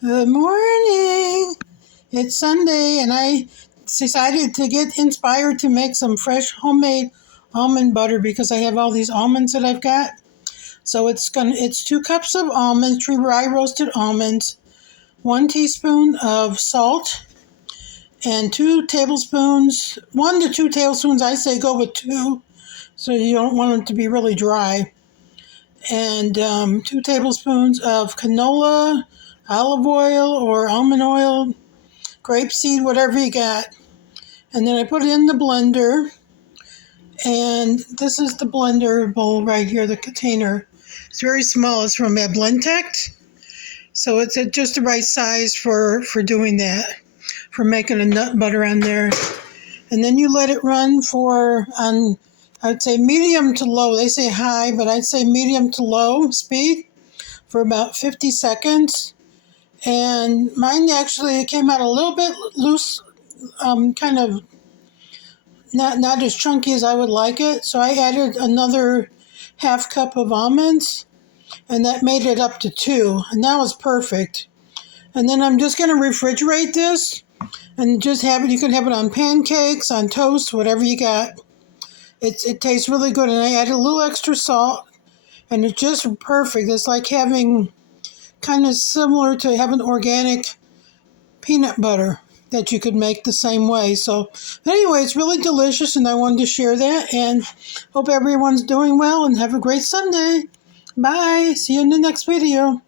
Good morning. It's Sunday, and I decided to get inspired to make some fresh homemade almond butter because I have all these almonds that I've got. So it's 2 cups of almonds, dry roasted almonds, 1 teaspoon of salt, and 2 tablespoons, 1 to 2 tablespoons. I say go with 2, so you don't want them to be really dry. And 2 tablespoons of canola, olive oil, or almond oil, grapeseed, whatever you got. And then I put it in the blender. And this is the blender bowl right here, the container. It's very small. It's from Blendtect. So it's just the right size for doing that, for making a nut butter on there. And then you let it run I'd say medium to low. They say high, but I'd say medium to low speed for about 50 seconds. And mine actually came out a little bit loose, kind of not as chunky as I would like it. So I added another 1/2 cup of almonds, and that made it up to 2, and that was perfect. And then I'm just going to refrigerate this and just have it. You can have it on pancakes, on toast, whatever you got. It tastes really good, and I added a little extra salt, and it's just perfect. It's like having kind of similar to having organic peanut butter that you could make the same way. So anyway, it's really delicious, and I wanted to share that, and hope everyone's doing well, and have a great Sunday. Bye. See you in the next video.